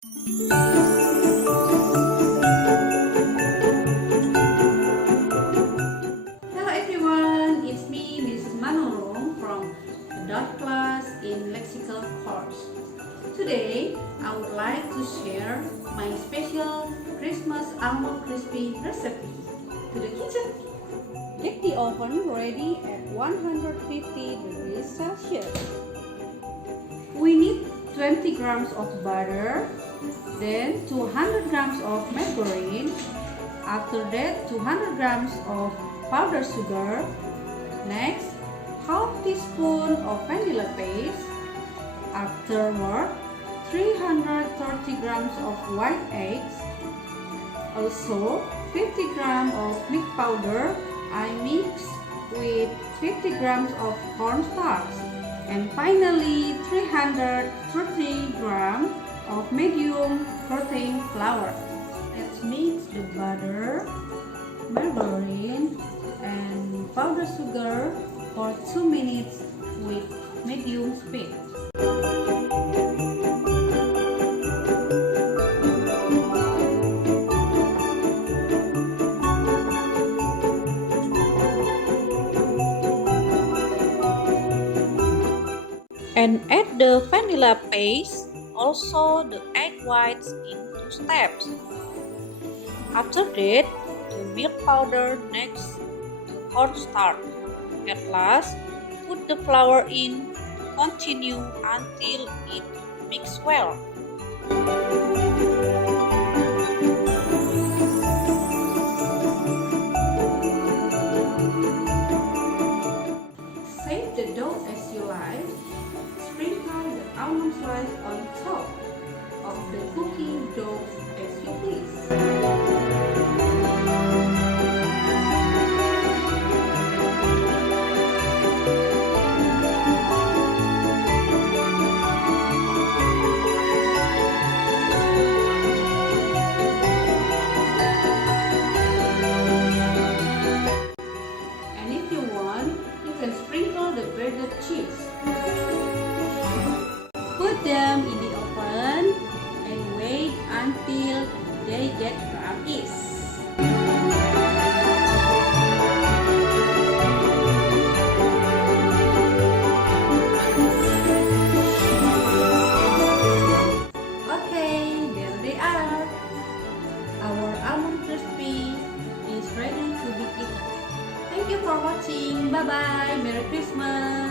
Hello everyone, it's me, Mrs.Manurung from Adult Class in Lexical course. Today, I would like to share my special Christmas Almond Crispy recipe. To the kitchen. Get the oven ready at 150 degrees Celsius. We need 20 grams of butter, then 200 grams of margarine, after that 200 grams of powdered sugar, next half teaspoon of vanilla paste, afterward 330 grams of white eggs, also 50 grams of milk powder I mix with 50 grams of cornstarch, and finally 330 grams of medium protein flour. Let's mix the butter, margarine, and powdered sugar for 2 minutes with medium speed. And add the vanilla paste, also the egg whites in 2 steps. After that, the milk powder next to cornstarch. At last, put the flour in. Continue until it mixes well. Shape the dough as you like. Sprinkle the almond slice on top of the cookie dough as you please. And if you want, you can sprinkle the grated cheese. Put them in the oven and wait until they get brownish. Okay, there they are. Our almond crispy is ready to be eaten. Thank you for watching. Bye bye. Merry Christmas.